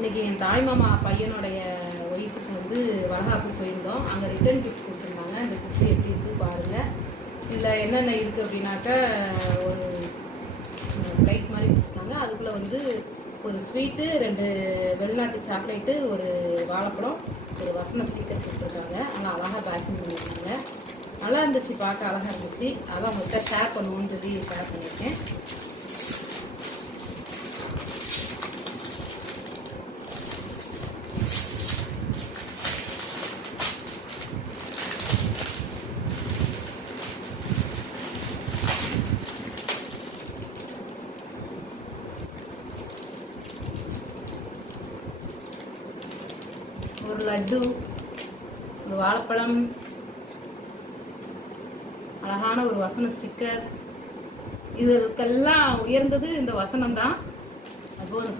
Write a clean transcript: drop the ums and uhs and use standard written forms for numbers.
இன்றைக்கி என் தாய்மாமா பையனுடைய ஒய்ஃபுக்கு வந்து வளகாப்பு போயிருந்தோம். அங்கே ரிட்டர்ன் கிஃப்ட் கொடுத்துருந்தாங்க. இந்த கிஃப்ட் எப்படி இருக்குது பாருங்கள். இதில் என்னென்ன இருக்குது அப்படின்னாக்கா ஒரு லைட் மாதிரி கொடுத்துருக்காங்க. அதுக்குள்ளே வந்து ஒரு ஸ்வீட்டு, 2 வெளிநாட்டு சாக்லேட்டு, ஒரு வாழைப்பழம், ஒரு வசன ஸ்டிக்கர் கொடுத்துருக்காங்க. நல்லா அழகாக பேக்கிங் பண்ணியிருக்காங்க. நல்லா இருந்துச்சு, பார்க்க அழகாக இருந்துச்சு. அதான் உங்கள்கிட்ட ஷேர் பண்ணுவோன்னு சொல்லி ஷேர் பண்ணியிருக்கேன். ஒரு லட்டு, ஒரு வாழைப்பழம், அழகான ஒரு வசன ஸ்டிக்கர். இதுக்கெல்லாம் உயர்ந்தது இந்த வசனம் தான்.